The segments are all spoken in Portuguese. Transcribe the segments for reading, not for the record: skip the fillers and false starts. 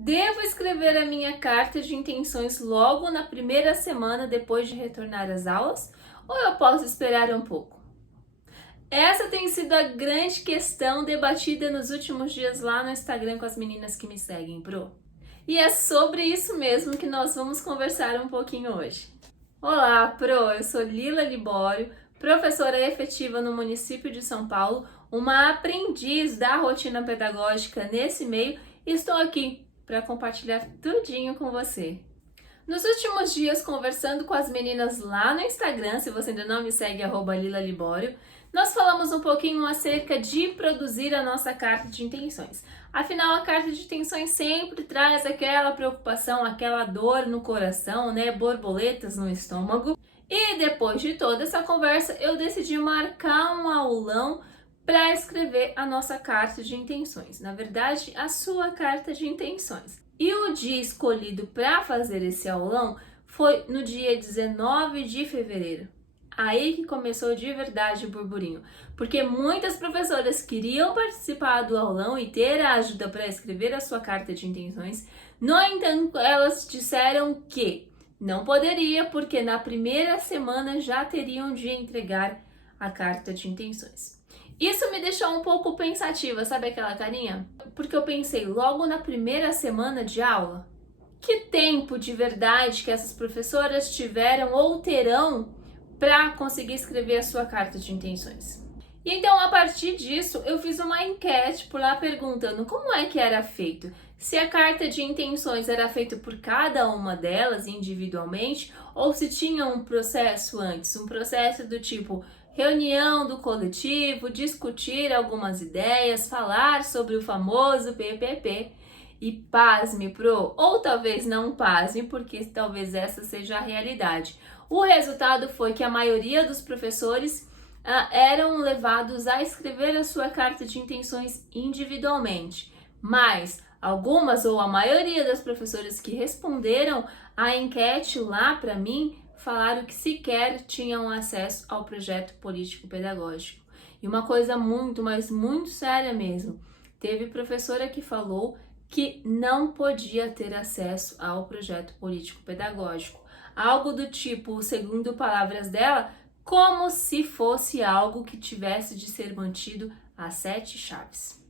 Devo escrever a minha carta de intenções logo na primeira semana depois de retornar às aulas? Ou eu posso esperar um pouco? Essa tem sido a grande questão debatida nos últimos dias lá no Instagram com as meninas que me seguem, Pro. E é sobre isso mesmo que nós vamos conversar um pouquinho hoje. Olá, Pro! Eu sou Lila Libório, professora efetiva no município de São Paulo, uma aprendiz da rotina pedagógica nesse meio e estou aqui para compartilhar tudinho com você. Nos últimos dias, conversando com as meninas lá no Instagram, se você ainda não me segue, @LilaLibório, nós falamos um pouquinho acerca de produzir a nossa carta de intenções. Afinal, a carta de intenções sempre traz aquela preocupação, aquela dor no coração, né? Borboletas no estômago. E depois de toda essa conversa, eu decidi marcar um aulão para escrever a nossa carta de intenções. Na verdade, a sua carta de intenções. E o dia escolhido para fazer esse aulão foi no dia 19 de fevereiro. Aí que começou de verdade o burburinho, porque muitas professoras queriam participar do aulão e ter a ajuda para escrever a sua carta de intenções. No entanto, elas disseram que não poderia, porque na primeira semana já teriam de entregar a carta de intenções. Isso me deixou um pouco pensativa, sabe aquela carinha? Porque eu pensei, logo na primeira semana de aula, que tempo de verdade que essas professoras tiveram ou terão para conseguir escrever a sua carta de intenções? E então, a partir disso, eu fiz uma enquete por lá perguntando como é que era feito. Se a carta de intenções era feita por cada uma delas individualmente ou se tinha um processo antes, um processo do tipo reunião do coletivo, discutir algumas ideias, falar sobre o famoso PPP. E pasme, Pro, ou talvez não pasme, porque talvez essa seja a realidade. O resultado foi que a maioria dos professores eram levados a escrever a sua carta de intenções individualmente, mas algumas ou a maioria das professoras que responderam à enquete lá para mim falaram que sequer tinham acesso ao projeto político-pedagógico. E uma coisa muito, mas muito séria mesmo, teve professora que falou que não podia ter acesso ao projeto político-pedagógico. Algo do tipo, segundo palavras dela, como se fosse algo que tivesse de ser mantido às 7 chaves.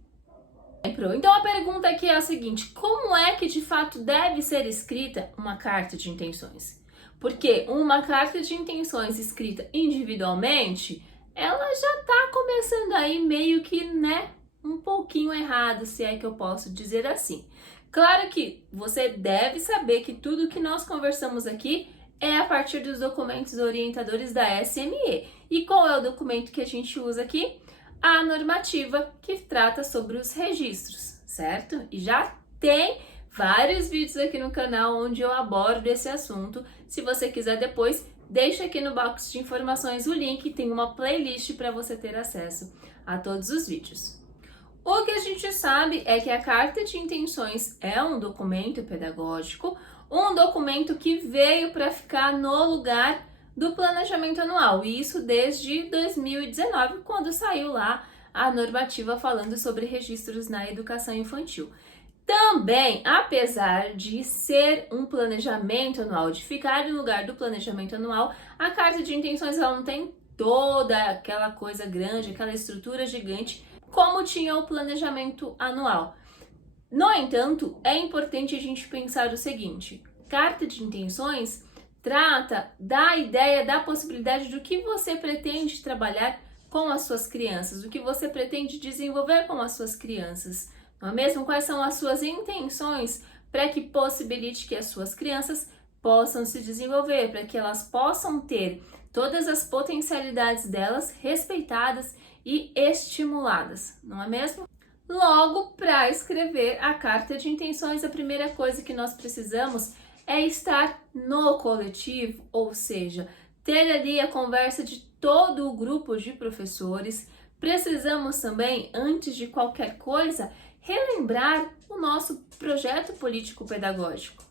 Então a pergunta aqui é a seguinte: como é que de fato deve ser escrita uma carta de intenções? Porque uma carta de intenções escrita individualmente, ela já tá começando aí meio que, né, um pouquinho errado, se é que eu posso dizer assim. Claro que você deve saber que tudo que nós conversamos aqui é a partir dos documentos orientadores da SME. E qual é o documento que a gente usa aqui? A normativa que trata sobre os registros, certo? E já tem vários vídeos aqui no canal onde eu abordo esse assunto. Se você quiser depois, deixa aqui no box de informações o link, tem uma playlist para você ter acesso a todos os vídeos. O que a gente sabe é que a carta de intenções é um documento pedagógico, um documento que veio para ficar no lugar do planejamento anual, e isso desde 2019, quando saiu lá a normativa falando sobre registros na educação infantil. Também, apesar de ser um planejamento anual, de ficar no lugar do planejamento anual, a carta de intenções ela não tem toda aquela coisa grande, aquela estrutura gigante, como tinha o planejamento anual. No entanto, é importante a gente pensar o seguinte: carta de intenções trata da ideia, da possibilidade do que você pretende trabalhar com as suas crianças, do que você pretende desenvolver com as suas crianças. Não é mesmo? Quais são as suas intenções para que possibilite que as suas crianças possam se desenvolver, para que elas possam ter todas as potencialidades delas respeitadas e estimuladas, não é mesmo? Logo, para escrever a carta de intenções, a primeira coisa que nós precisamos é estar no coletivo, ou seja, ter ali a conversa de todo o grupo de professores. Precisamos também, antes de qualquer coisa, relembrar o nosso projeto político-pedagógico.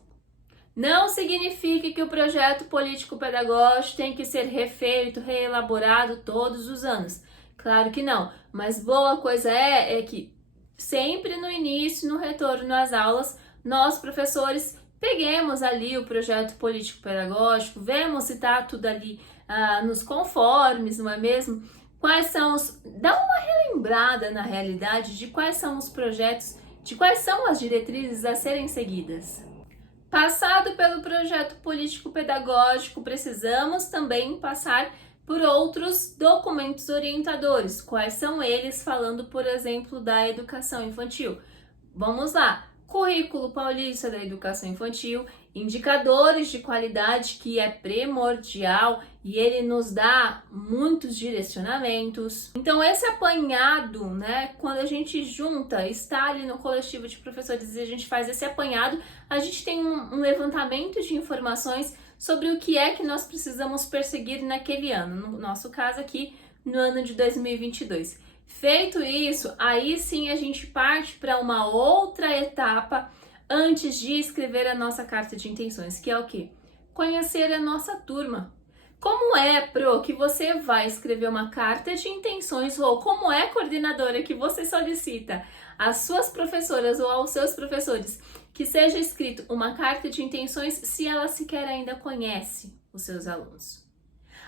Não significa que o projeto político-pedagógico tem que ser refeito, reelaborado todos os anos. Claro que não, mas boa coisa é que sempre no início, no retorno às aulas, nós, professores, peguemos ali o projeto político-pedagógico, vemos se está tudo ali nos conformes, não é mesmo? Quais são dá uma relembrada na realidade de quais são os projetos, de quais são as diretrizes a serem seguidas. Passado pelo projeto político-pedagógico, precisamos também passar por outros documentos orientadores. Quais são eles, falando, por exemplo, da educação infantil? Vamos lá. Currículo Paulista da Educação Infantil, indicadores de qualidade, que é primordial e ele nos dá muitos direcionamentos. Então esse apanhado, né, quando a gente junta, está ali no coletivo de professores e a gente faz esse apanhado, a gente tem um levantamento de informações sobre o que é que nós precisamos perseguir naquele ano, no nosso caso aqui, no ano de 2022. Feito isso, aí sim a gente parte para uma outra etapa antes de escrever a nossa carta de intenções, que é o quê? Conhecer a nossa turma. Como é, Pro, que você vai escrever uma carta de intenções, ou como é, coordenadora, que você solicita às suas professoras ou aos seus professores que seja escrito uma carta de intenções se ela sequer ainda conhece os seus alunos?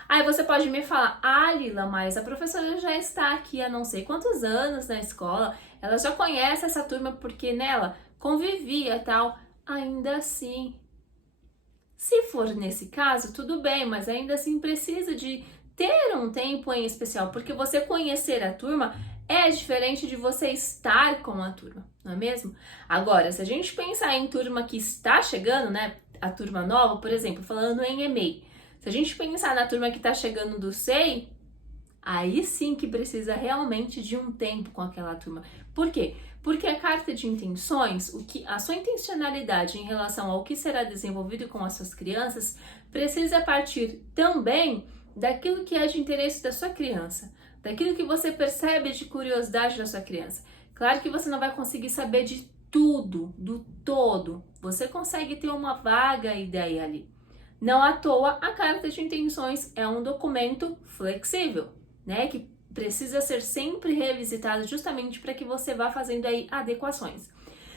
Aí você pode me falar, Lila, mas a professora já está aqui há não sei quantos anos na escola, ela já conhece essa turma porque nela convivia tal. Ainda assim, se for nesse caso, tudo bem, mas ainda assim precisa de ter um tempo em especial, porque você conhecer a turma é diferente de você estar com a turma, não é mesmo? Agora, se a gente pensar em turma que está chegando, né, a turma nova, por exemplo, falando em EMEI, se a gente pensar na turma que está chegando do SEI, aí sim que precisa realmente de um tempo com aquela turma. Por quê? Porque a carta de intenções, a sua intencionalidade em relação ao que será desenvolvido com as suas crianças, precisa partir também daquilo que é de interesse da sua criança, daquilo que você percebe de curiosidade da sua criança. Claro que você não vai conseguir saber de tudo, do todo. Você consegue ter uma vaga ideia ali. Não à toa, a carta de intenções é um documento flexível, né? Que precisa ser sempre revisitado justamente para que você vá fazendo aí adequações.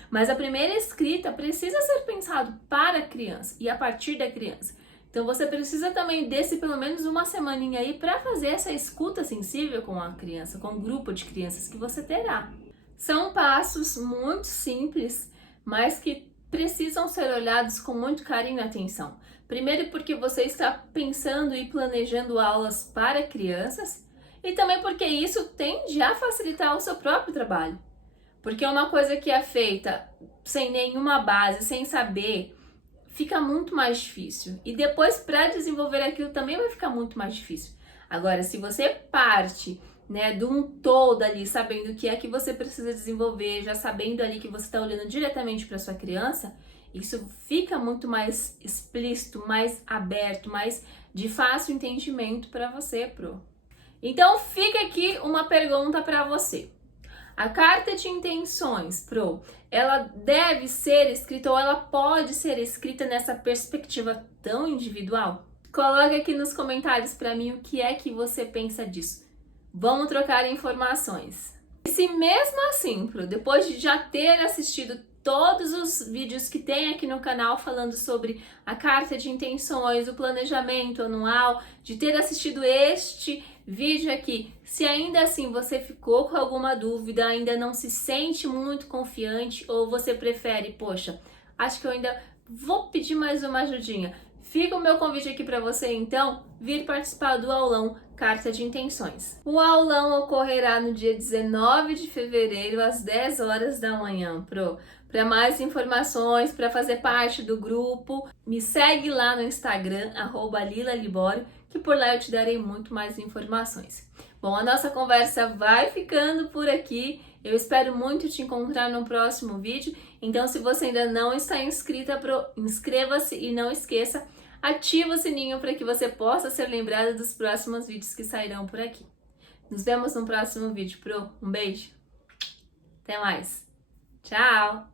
Mas a primeira escrita precisa ser pensado para a criança e a partir da criança. Então você precisa também desse pelo menos uma semaninha aí para fazer essa escuta sensível com a criança, com o grupo de crianças que você terá. São passos muito simples, mas que precisam ser olhados com muito carinho e atenção. Primeiro porque você está pensando e planejando aulas para crianças e também porque isso tende a facilitar o seu próprio trabalho. Porque uma coisa que é feita sem nenhuma base, sem saber, fica muito mais difícil. E depois para desenvolver aquilo também vai ficar muito mais difícil. Agora, se você parte, né, de um todo ali, sabendo o que é que você precisa desenvolver, já sabendo ali que você está olhando diretamente para sua criança, isso fica muito mais explícito, mais aberto, mais de fácil entendimento para você, Pro. Então fica aqui uma pergunta para você. A carta de intenções, Pro, ela deve ser escrita ou ela pode ser escrita nessa perspectiva tão individual? Coloque aqui nos comentários para mim o que é que você pensa disso. Vamos trocar informações. E se mesmo assim, Pro, depois de já ter assistido todos os vídeos que tem aqui no canal falando sobre a carta de intenções, o planejamento anual, de ter assistido este vídeo aqui, se ainda assim você ficou com alguma dúvida, ainda não se sente muito confiante ou você prefere, poxa, acho que eu ainda vou pedir mais uma ajudinha. Fica o meu convite aqui para você, então, vir participar do aulão Carta de Intenções. O aulão ocorrerá no dia 19 de fevereiro, às 10 horas da manhã, Pro. Para mais informações, para fazer parte do grupo, me segue lá no Instagram, @lilalibório, que por lá eu te darei muito mais informações. Bom, a nossa conversa vai ficando por aqui. Eu espero muito te encontrar no próximo vídeo. Então, se você ainda não está inscrita, inscreva-se e não esqueça, ativa o sininho para que você possa ser lembrada dos próximos vídeos que sairão por aqui. Nos vemos no próximo vídeo, Pro. Um beijo. Até mais. Tchau!